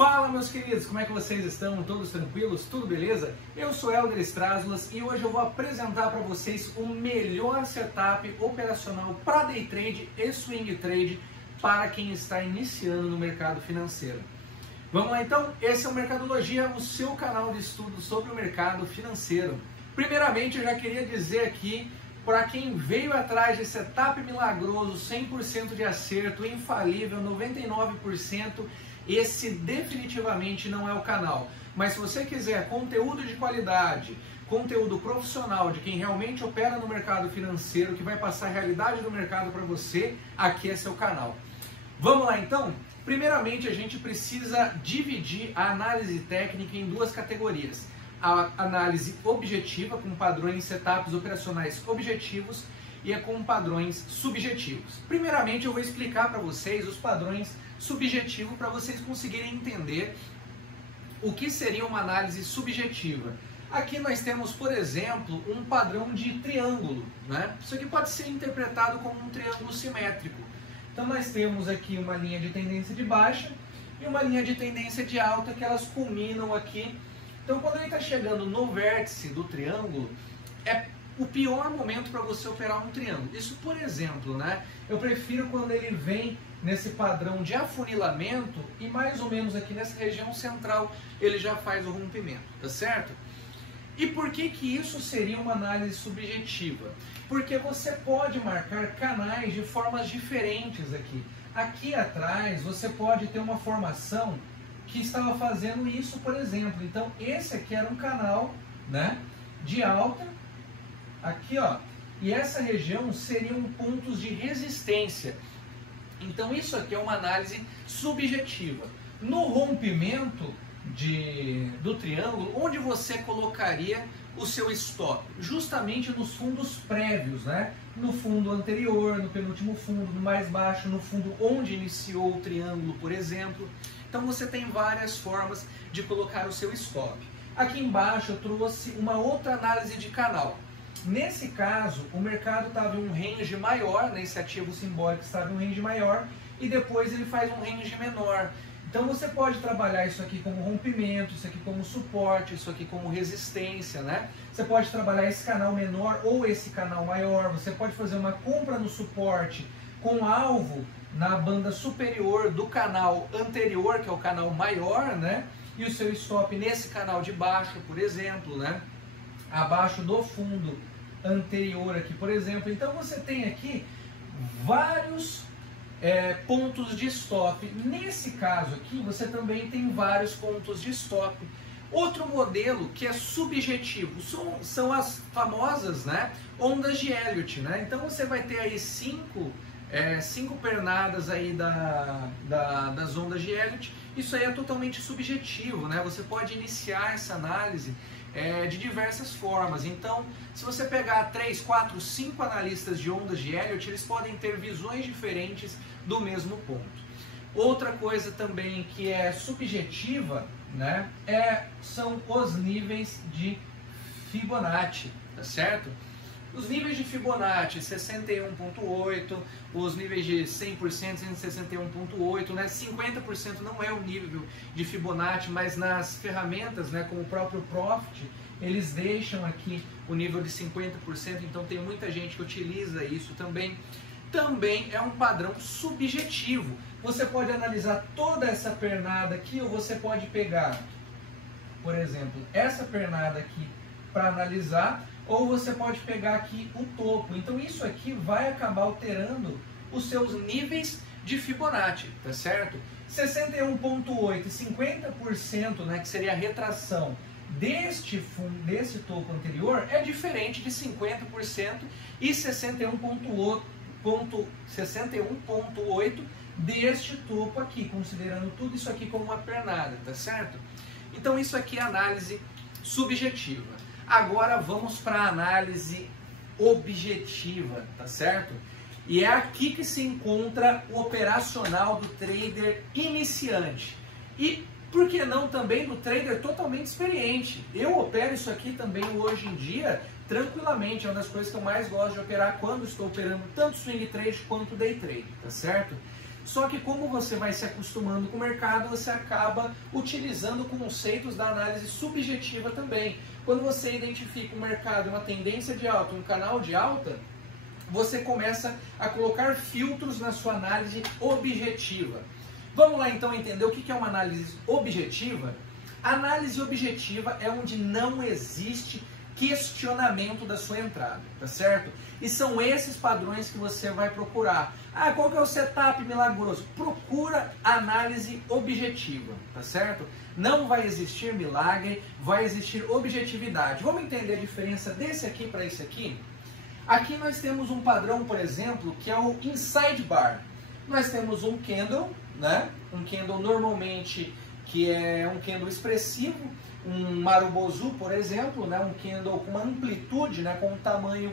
Fala, meus queridos, como é que vocês estão? Todos tranquilos? Tudo beleza? Eu sou Helder Straslas e hoje eu vou apresentar para vocês o melhor setup operacional para day trade e swing trade para quem está iniciando no mercado financeiro. Vamos lá então? Esse é o Mercadologia, o seu canal de estudo sobre o mercado financeiro. Primeiramente, eu já queria dizer aqui, para quem veio atrás de setup milagroso, 100% de acerto, infalível, 99%, esse definitivamente não é o canal. Mas se você quiser conteúdo de qualidade, conteúdo profissional de quem realmente opera no mercado financeiro, que vai passar a realidade do mercado para você, aqui é seu canal. Vamos lá então? Primeiramente, a gente precisa dividir a análise técnica em duas categorias. A análise objetiva, com padrões setups operacionais objetivos, e com padrões subjetivos. Primeiramente, eu vou explicar para vocês os padrões subjetivos para vocês conseguirem entender o que seria uma análise subjetiva. Aqui nós temos, por exemplo, um padrão de triângulo, né? Isso aqui pode ser interpretado como um triângulo simétrico. Então nós temos aqui uma linha de tendência de baixa e uma linha de tendência de alta que elas culminam aqui. Então quando ele está chegando no vértice do triângulo, é o pior momento para você operar um triângulo. Isso, por exemplo, né? Eu prefiro quando ele vem nesse padrão de afunilamento e mais ou menos aqui nessa região central ele já faz o rompimento, tá certo? E por que que isso seria uma análise subjetiva? Porque você pode marcar canais de formas diferentes aqui. Aqui atrás você pode ter uma formação que estava fazendo isso, por exemplo. Então esse aqui era um canal, né, de alta, aqui ó, e essa região seriam pontos de resistência. Então isso aqui é uma análise subjetiva. No rompimento do triângulo, onde você colocaria o seu stop? Justamente nos fundos prévios, né? No fundo anterior, no penúltimo fundo, no mais baixo, no fundo onde iniciou o triângulo, por exemplo. Então você tem várias formas de colocar o seu stop. Aqui embaixo eu trouxe uma outra análise de canal. Nesse caso, o mercado estava em um range maior, nesse ativo simbólico estava em um range maior, e depois ele faz um range menor. Então você pode trabalhar isso aqui como rompimento, isso aqui como suporte, isso aqui como resistência, né? Você pode trabalhar esse canal menor ou esse canal maior, você pode fazer uma compra no suporte com alvo na banda superior do canal anterior, que é o canal maior, né? E o seu stop nesse canal de baixo, por exemplo, né? Abaixo do fundo anterior aqui, por exemplo. Então você tem aqui vários pontos de stop. Nesse caso aqui você também tem vários pontos de stop. Outro modelo que é subjetivo são as famosas, né, ondas de Elliott, né? Então você vai ter aí cinco pernadas aí das ondas de Elliott. Isso aí é totalmente subjetivo, né? Você pode iniciar essa análise de diversas formas. Então, se você pegar 3, 4, 5 analistas de ondas de Elliott, eles podem ter visões diferentes do mesmo ponto. Outra coisa também que é subjetiva, né, são os níveis de Fibonacci, tá certo? Os níveis de Fibonacci, 61.8, os níveis de 100%, 161.8, né? 50% não é o nível de Fibonacci, mas nas ferramentas, né, como o próprio Profit, eles deixam aqui o nível de 50%, então tem muita gente que utiliza isso também. Também é um padrão subjetivo. Você pode analisar toda essa pernada aqui, ou você pode pegar, por exemplo, essa pernada aqui para analisar, ou você pode pegar aqui o topo. Então isso aqui vai acabar alterando os seus níveis de Fibonacci, tá certo? 61.8 e 50%, né, que seria a retração desse topo anterior, é diferente de 50% e 61.8 deste topo aqui, considerando tudo isso aqui como uma pernada, tá certo? Então isso aqui é análise subjetiva. Agora vamos para a análise objetiva, tá certo? E é aqui que se encontra o operacional do trader iniciante. E por que não também do trader totalmente experiente? Eu opero isso aqui também hoje em dia tranquilamente, é uma das coisas que eu mais gosto de operar quando estou operando tanto swing trade quanto day trade, tá certo? Só que como você vai se acostumando com o mercado, você acaba utilizando conceitos da análise subjetiva também. Quando você identifica um mercado, uma tendência de alta, um canal de alta, você começa a colocar filtros na sua análise objetiva. Vamos lá então entender o que é uma análise objetiva? A análise objetiva é onde não existe questionamento da sua entrada, tá certo? E são esses padrões que você vai procurar. Ah, qual que é o setup milagroso? Procura análise objetiva, tá certo? Não vai existir milagre, vai existir objetividade. Vamos entender a diferença desse aqui para esse aqui? Aqui nós temos um padrão, por exemplo, que é o Inside Bar. Nós temos um candle, né? Um candle normalmente que é um candle expressivo, um Marubozu, por exemplo, né? Um candle com uma amplitude, né? Com um tamanho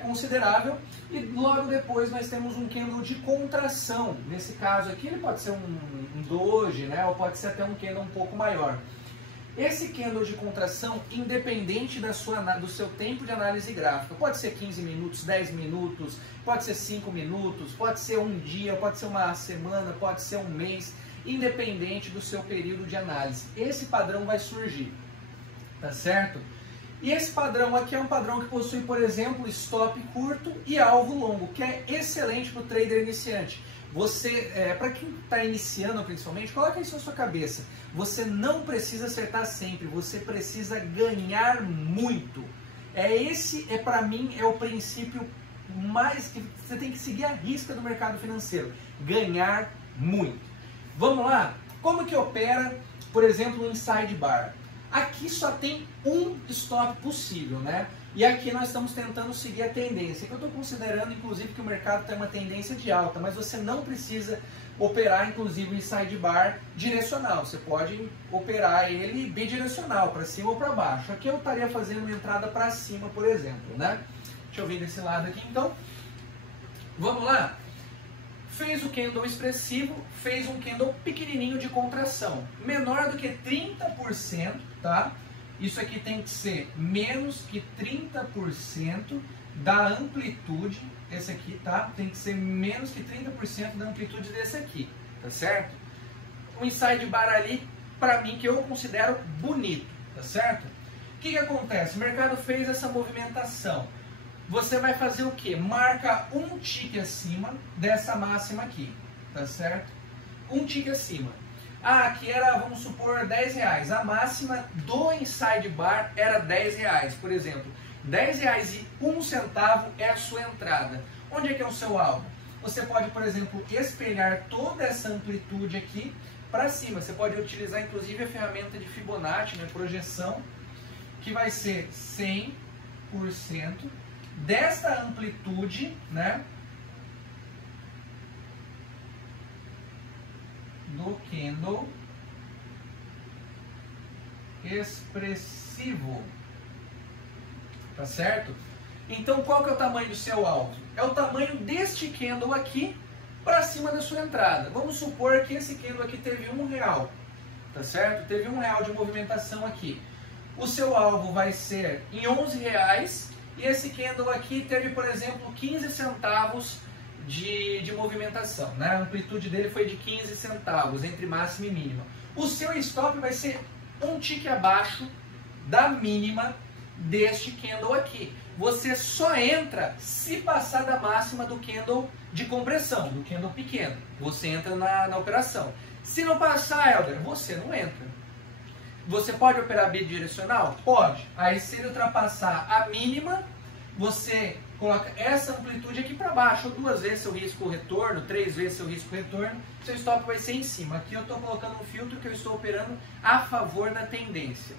considerável, e logo depois nós temos um candle de contração. Nesse caso aqui ele pode ser um doji, né? Ou pode ser até um candle um pouco maior. Esse candle de contração, independente do seu tempo de análise gráfica, pode ser 15 minutos, 10 minutos, pode ser 5 minutos, pode ser um dia, pode ser uma semana, pode ser um mês, independente do seu período de análise. Esse padrão vai surgir, tá certo? E esse padrão aqui é um padrão que possui, por exemplo, stop curto e alvo longo, que é excelente para o trader iniciante. Você, para quem está iniciando principalmente, coloca isso na sua cabeça. Você não precisa acertar sempre, você precisa ganhar muito. Para mim, é o princípio mais que você tem que seguir a risca do mercado financeiro. Ganhar muito. Vamos lá? Como que opera, por exemplo, o Inside Bar? Aqui só tem um stop possível, né? E aqui nós estamos tentando seguir a tendência, que eu estou considerando, inclusive, que o mercado tem uma tendência de alta, mas você não precisa operar, inclusive, o Inside Bar direcional. Você pode operar ele bidirecional, para cima ou para baixo. Aqui eu estaria fazendo uma entrada para cima, por exemplo, né? Deixa eu vir desse lado aqui, então. Vamos lá? Fez o candle expressivo, fez um candle pequenininho de contração, menor do que 30%, tá? Isso aqui tem que ser menos que 30% da amplitude, esse aqui, tá? Tem que ser menos que 30% da amplitude desse aqui, tá certo? O Inside Bar ali, para mim, que eu considero bonito, tá certo? O que acontece? O mercado fez essa movimentação. Você vai fazer o quê? Marca um tick acima dessa máxima aqui, tá certo? Um tick acima. Ah, aqui era, vamos supor, R$10. A máxima do Inside Bar era R$10, por exemplo. R$10,01 é a sua entrada. Onde é que é o seu alvo? Você pode, por exemplo, espelhar toda essa amplitude aqui para cima. Você pode utilizar, inclusive, a ferramenta de Fibonacci, né, projeção, que vai ser 100% desta amplitude, né, do candle expressivo, tá certo? Então qual que é o tamanho do seu alvo? É o tamanho deste candle aqui para cima da sua entrada. Vamos supor que esse candle aqui teve R$1, tá certo? Teve R$1 de movimentação aqui. O seu alvo vai ser em R$11, e esse candle aqui teve, por exemplo, 15 centavos de movimentação, né? A amplitude dele foi de 15 centavos, entre máxima e mínima. O seu stop vai ser um tick abaixo da mínima deste candle aqui. Você só entra se passar da máxima do candle de compressão, do candle pequeno. Você entra na operação. Se não passar, Helder, você não entra. Você pode operar bidirecional? Pode. Aí se ele ultrapassar a mínima, você coloca essa amplitude aqui para baixo, ou 2 vezes seu risco retorno, 3 vezes seu risco retorno, seu stop vai ser em cima. Aqui eu estou colocando um filtro que eu estou operando a favor da tendência.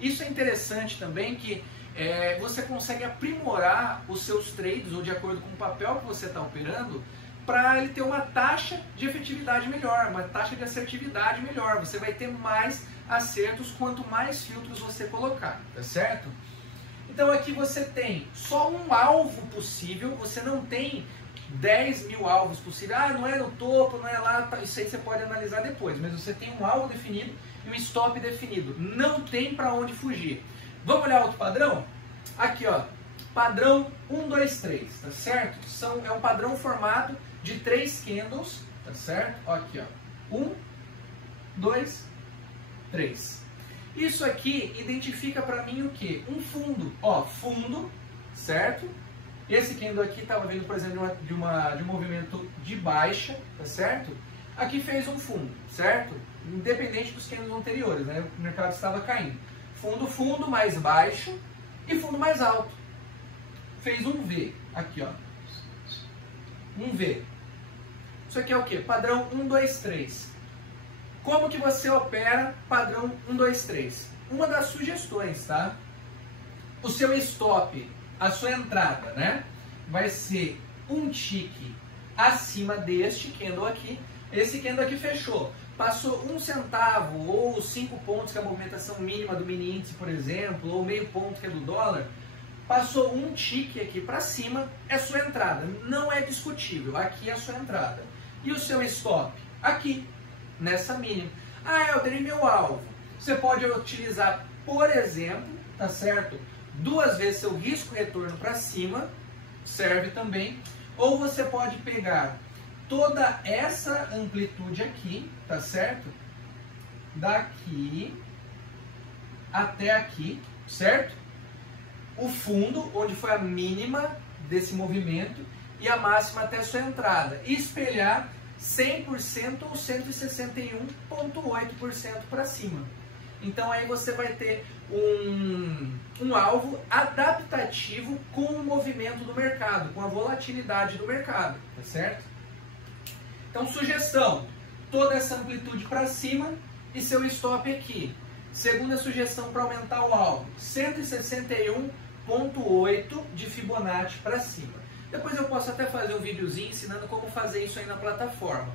Isso é interessante também, que você consegue aprimorar os seus trades, ou de acordo com o papel que você está operando, para ele ter uma taxa de efetividade melhor, uma taxa de assertividade melhor. Você vai ter mais acertos quanto mais filtros você colocar, tá certo? Então aqui você tem só um alvo possível, você não tem 10 mil alvos possíveis. Ah, não é no topo, não é lá, isso aí você pode analisar depois, mas você tem um alvo definido e um stop definido. Não tem para onde fugir. Vamos olhar outro padrão? Aqui, ó, padrão 1, 2, 3, tá certo? É um padrão formado de 3 candles, tá certo? Ó, aqui, ó. 1, 2, 3. Isso aqui identifica para mim o que? Um fundo. Ó, fundo, certo? Esse candle aqui estava vindo, por exemplo, de um movimento de baixa, tá certo? Aqui fez um fundo, certo? Independente dos candles anteriores, né? O mercado estava caindo. Fundo, fundo mais baixo e fundo mais alto. Fez um V, aqui, ó. Um V. Isso aqui é o que? Padrão 1, 2, 3. Como que você opera padrão 1, 2, 3? Uma das sugestões, tá? O seu stop, a sua entrada, né? Vai ser um tique acima deste candle aqui. Esse candle aqui fechou. Passou 1 centavo ou 5 pontos, que é a movimentação mínima do mini índice, por exemplo, ou meio ponto, que é do dólar. Passou um tique aqui para cima, é sua entrada. Não é discutível. Aqui é a sua entrada. E o seu stop? Aqui, nessa mínima. Ah, Helder, e meu alvo? Você pode utilizar, por exemplo, tá certo? 2 vezes seu risco-retorno para cima, serve também. Ou você pode pegar toda essa amplitude aqui, tá certo? Daqui até aqui, certo? O fundo, onde foi a mínima desse movimento, e a máxima até a sua entrada. E espelhar 100% ou 161,8% para cima. Então aí você vai ter um alvo adaptativo com o movimento do mercado, com a volatilidade do mercado, tá certo? Então, sugestão, toda essa amplitude para cima e seu stop aqui. Segunda sugestão para aumentar o alvo, 161,8 de Fibonacci para cima. Depois eu posso até fazer um videozinho ensinando como fazer isso aí na plataforma.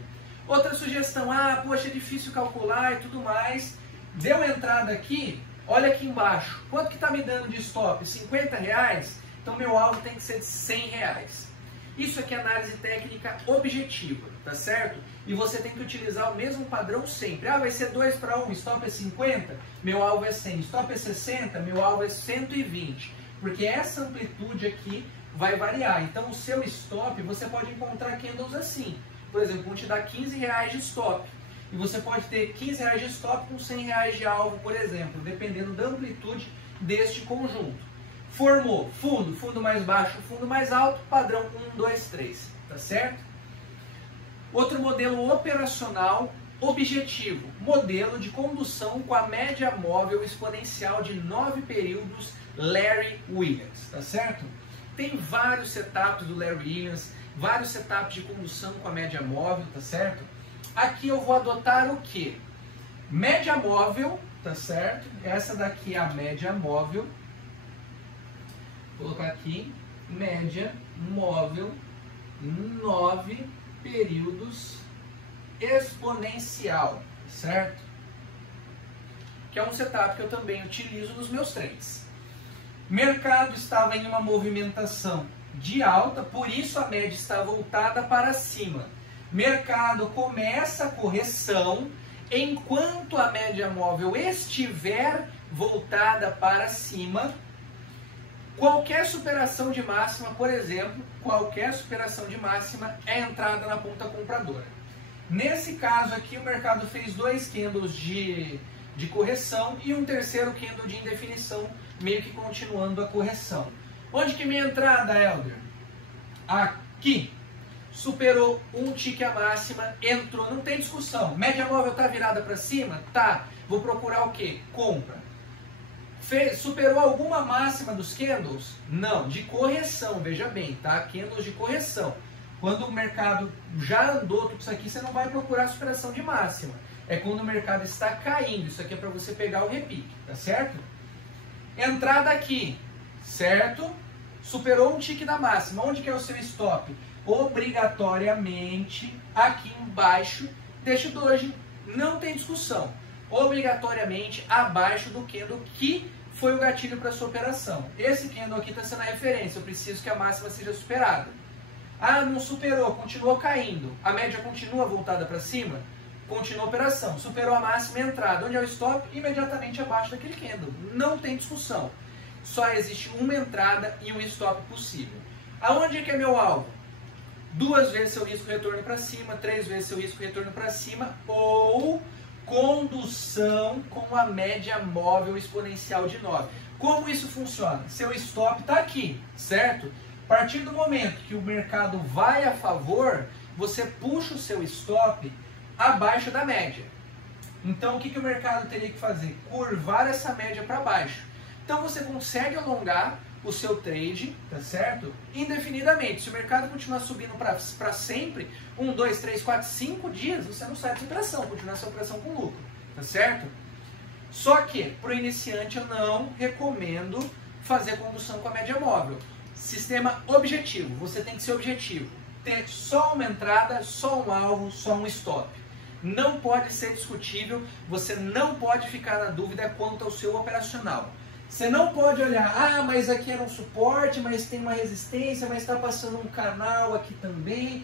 Outra sugestão, poxa, é difícil calcular e tudo mais. Deu entrada aqui, olha aqui embaixo. Quanto que está me dando de stop? R$50? Então meu alvo tem que ser de R$100. Isso aqui é análise técnica objetiva, tá certo? E você tem que utilizar o mesmo padrão sempre. Vai ser 2 para 1, stop é 50, meu alvo é 100. Stop é 60, meu alvo é 120. Porque essa amplitude aqui vai variar. Então o seu stop, você pode encontrar candles assim. Por exemplo, vão te dar R$15 de stop. E você pode ter R$15 de stop com R$100 de alvo, por exemplo, dependendo da amplitude deste conjunto. Formou fundo, fundo mais baixo, fundo mais alto, padrão 1, 2, 3, tá certo? Outro modelo operacional objetivo, modelo de condução com a média móvel exponencial de 9 períodos Larry Williams, tá certo? Tem vários setups do Larry Williams, vários setups de condução com a média móvel, tá certo? Aqui eu vou adotar o que? Média móvel, tá certo? Essa daqui é a média móvel. Vou colocar aqui, média móvel, 9 períodos exponencial, certo? Que é um setup que eu também utilizo nos meus trades. Mercado estava em uma movimentação de alta, por isso a média está voltada para cima. Mercado começa a correção, enquanto a média móvel estiver voltada para cima. Qualquer superação de máxima, por exemplo, qualquer superação de máxima é entrada na ponta compradora. Nesse caso aqui, o mercado fez 2 candles de correção e um terceiro candle de indefinição, meio que continuando a correção. Onde que minha entrada, Helder? Aqui. Superou um tique a máxima, entrou, não tem discussão. Média móvel está virada para cima? Tá. Vou procurar o quê? Compra. Superou alguma máxima dos candles? Não, de correção, veja bem, tá? Candles de correção. Quando o mercado já andou tudo isso aqui, você não vai procurar superação de máxima. É quando o mercado está caindo. Isso aqui é para você pegar o repique, tá certo? Entrada aqui, certo? Superou um tique da máxima. Onde que é o seu stop? Obrigatoriamente aqui embaixo deste doji. Não tem discussão. Obrigatoriamente abaixo do candle que foi o gatilho para sua operação. Esse candle aqui está sendo a referência. Eu preciso que a máxima seja superada. Não superou, continuou caindo. A média continua voltada para cima? Continua a operação. Superou a máxima e entrada. Onde é o stop? Imediatamente abaixo daquele candle. Não tem discussão. Só existe uma entrada e um stop possível. Aonde é que é meu alvo? 2 vezes seu risco retorno para cima, 3 vezes seu risco retorno para cima, ou condução com a média móvel exponencial de 9. Como isso funciona? Seu stop está aqui, certo? A partir do momento que o mercado vai a favor, você puxa o seu stop abaixo da média. Então o que o mercado teria que fazer? Curvar essa média para baixo. Então você consegue alongar o seu trade, tá certo? Indefinidamente. Se o mercado continuar subindo para sempre, 1, 2, 3, 4, 5 dias, você não sai dessa operação, continua essa operação com lucro, tá certo? Só que, para o iniciante, eu não recomendo fazer condução com a média móvel. Sistema objetivo, você tem que ser objetivo. Ter só uma entrada, só um alvo, só um stop. Não pode ser discutível, você não pode ficar na dúvida quanto ao seu operacional. Você não pode olhar, mas aqui era um suporte, mas tem uma resistência, mas está passando um canal aqui também.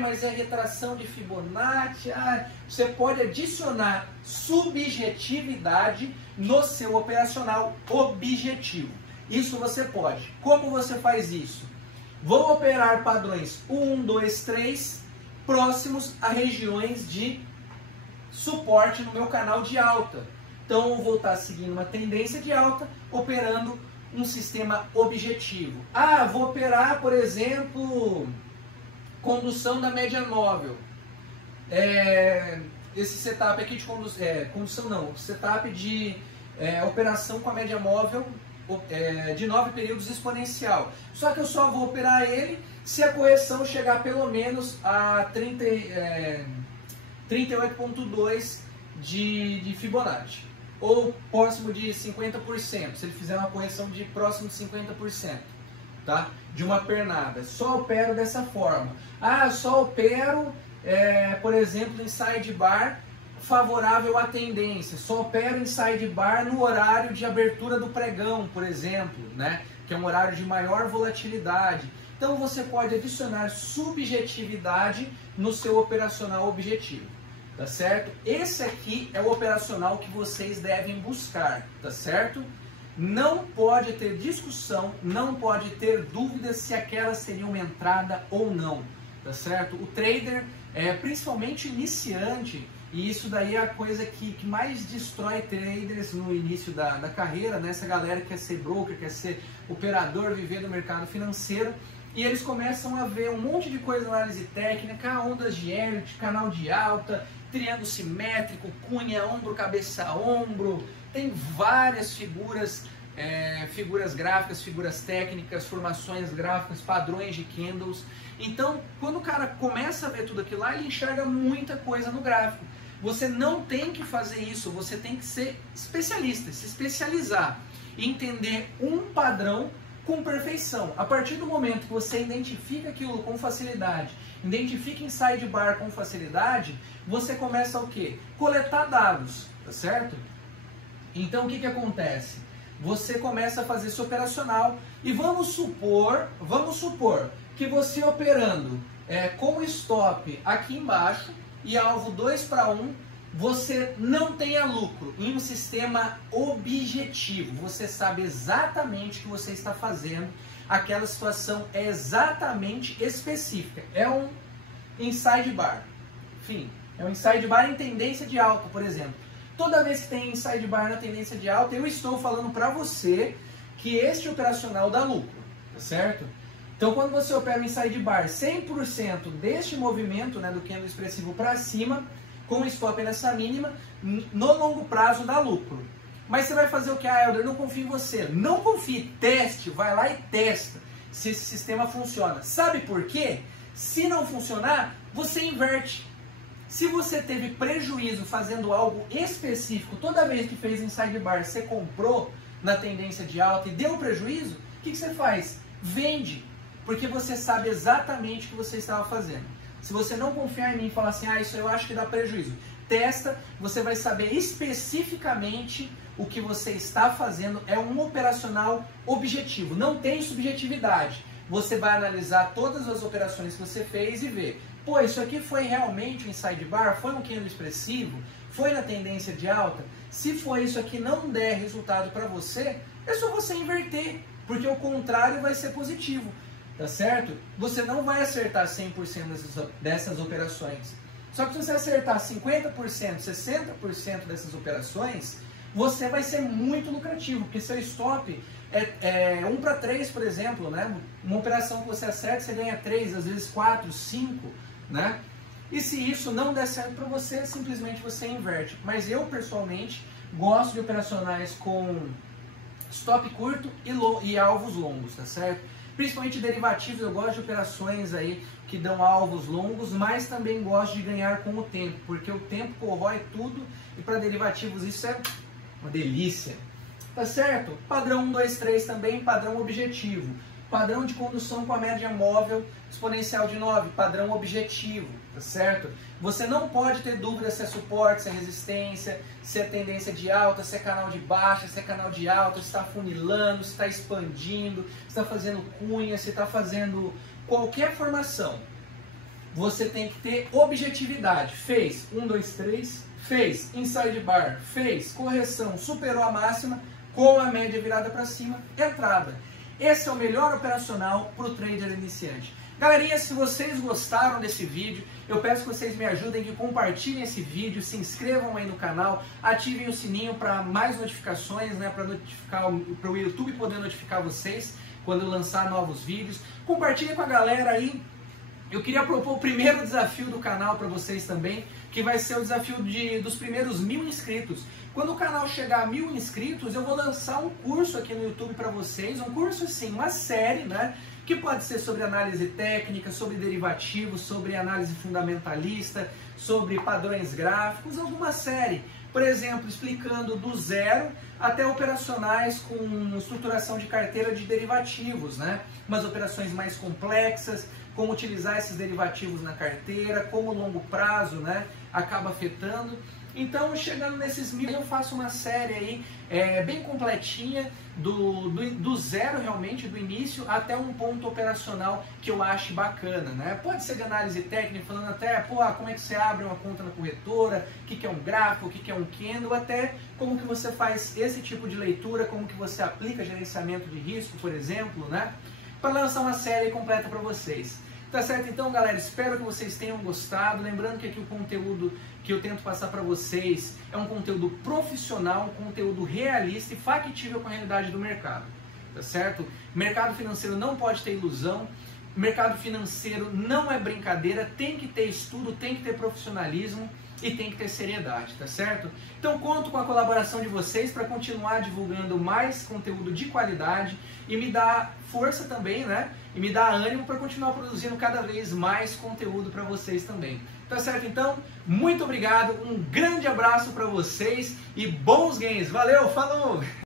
Mas é retração de Fibonacci. Você pode adicionar subjetividade no seu operacional objetivo. Isso você pode. Como você faz isso? Vou operar padrões 1, 2, 3, próximos a regiões de suporte no meu canal de alta. Então eu vou estar seguindo uma tendência de alta, operando um sistema objetivo. Vou operar, por exemplo, condução da média móvel. Esse setup aqui de condução não, setup de operação com a média móvel de 9 períodos exponencial. Só que eu só vou operar ele se a correção chegar pelo menos a 38,2 de Fibonacci. Ou próximo de 50%, se ele fizer uma correção de próximo de 50%, tá? De uma pernada. Só opero dessa forma. Só opero, por exemplo, em sidebar favorável à tendência. Só opero em sidebar no horário de abertura do pregão, por exemplo, né? Que é um horário de maior volatilidade. Então você pode adicionar subjetividade no seu operacional objetivo. Tá certo? Esse aqui é o operacional que vocês devem buscar, tá certo? Não pode ter discussão, não pode ter dúvidas se aquela seria uma entrada ou não, tá certo? O trader, principalmente iniciante, e isso daí é a coisa que mais destrói traders no início da carreira, né? Essa galera que quer ser broker, quer ser operador, viver do mercado financeiro, e eles começam a ver um monte de coisa na análise técnica, ondas de Elliott, canal de alta, triângulo simétrico, cunha, ombro, cabeça, ombro. Tem várias figuras, figuras gráficas, figuras técnicas, formações gráficas, padrões de candles. Então, quando o cara começa a ver tudo aquilo lá, ele enxerga muita coisa no gráfico. Você não tem que fazer isso, você tem que ser especialista, se especializar, entender um padrão com perfeição. A partir do momento que você identifica aquilo com facilidade, identifica em sidebar com facilidade, você começa o quê? Coletar dados, tá certo? Então o que acontece? Você começa a fazer seu operacional e vamos supor que você operando com stop aqui embaixo e alvo 2:1, você não tenha lucro em um sistema objetivo. Você sabe exatamente o que você está fazendo. Aquela situação é exatamente específica. É um inside bar. Enfim, é um inside bar em tendência de alta, por exemplo. Toda vez que tem inside bar na tendência de alta, eu estou falando para você que este operacional dá lucro, tá certo? Então, quando você opera um inside bar 100% deste movimento, né, do candle expressivo para cima, com stop nessa mínima, no longo prazo dá lucro. Mas você vai fazer o que? Helder, não confio em você. Não confie, teste, vai lá e testa se esse sistema funciona. Sabe por quê? Se não funcionar, você inverte. Se você teve prejuízo fazendo algo específico, toda vez que fez inside bar, você comprou na tendência de alta e deu prejuízo, o que você faz? Vende, porque você sabe exatamente o que você estava fazendo. Se você não confiar em mim e falar assim, isso eu acho que dá prejuízo, testa, você vai saber especificamente o que você está fazendo. É um operacional objetivo, não tem subjetividade. Você vai analisar todas as operações que você fez e ver, isso aqui foi realmente um inside bar, foi um candle expressivo, foi na tendência de alta. Se for isso aqui não der resultado para você, é só você inverter, porque o contrário vai ser positivo. tá certo? Você não vai acertar 100% dessas operações. Só que se você acertar 50%, 60% dessas operações, você vai ser muito lucrativo, porque seu stop é 1 para 3, por exemplo, né? Uma operação que você acerta, você ganha 3, às vezes 4, 5, né? E se isso não der certo para você, simplesmente você inverte. Mas eu, pessoalmente, gosto de operacionais com stop curto e alvos longos, tá certo? Principalmente derivativos, eu gosto de operações aí que dão alvos longos, mas também gosto de ganhar com o tempo, porque o tempo corrói tudo e para derivativos isso é uma delícia. Tá certo? Padrão 1, 2, 3 também, padrão objetivo. Padrão de condução com a média móvel exponencial de 9, padrão objetivo, tá certo? Você não pode ter dúvida se é suporte, se é resistência, se é tendência de alta, se é canal de baixa, se é canal de alta, se está funilando, se está expandindo, se está fazendo cunha, se está fazendo qualquer formação. Você tem que ter objetividade. Fez 1, 2, 3, fez inside bar, fez correção, superou a máxima, com a média virada para cima, entrada. Esse é o melhor operacional para o trader iniciante. Galerinha, se vocês gostaram desse vídeo, eu peço que vocês me ajudem, que compartilhem esse vídeo, se inscrevam aí no canal, ativem o sininho para mais notificações, né, para o YouTube poder notificar vocês quando eu lançar novos vídeos. Compartilhem com a galera aí. Eu queria propor o primeiro desafio do canal para vocês também, que vai ser o desafio dos primeiros 1000 inscritos. Quando o canal chegar a 1000 inscritos, eu vou lançar um curso aqui no YouTube para vocês, um curso assim, uma série, né? Que pode ser sobre análise técnica, sobre derivativos, sobre análise fundamentalista, sobre padrões gráficos, alguma série. Por exemplo, explicando do zero até operacionais com estruturação de carteira de derivativos, né? Umas operações mais complexas, como utilizar esses derivativos na carteira, como o longo prazo, né, acaba afetando. Então, chegando nesses 1000, eu faço uma série aí bem completinha, do zero realmente, do início, até um ponto operacional que eu ache bacana, né? Pode ser de análise técnica, falando até, como é que você abre uma conta na corretora, o que é um gráfico, o que é um candle, até como que você faz esse tipo de leitura, como que você aplica gerenciamento de risco, por exemplo, né? Para lançar uma série completa para vocês. Tá certo? Então, galera, espero que vocês tenham gostado. Lembrando que aqui o conteúdo que eu tento passar para vocês é um conteúdo profissional, um conteúdo realista e factível com a realidade do mercado. Tá certo? Mercado financeiro não pode ter ilusão. Mercado financeiro não é brincadeira. Tem que ter estudo, tem que ter profissionalismo e tem que ter seriedade, tá certo? Então conto com a colaboração de vocês para continuar divulgando mais conteúdo de qualidade e me dar força também, né? E me dar ânimo para continuar produzindo cada vez mais conteúdo para vocês também. Tá certo? Então, muito obrigado, um grande abraço para vocês e bons gains. Valeu, falou!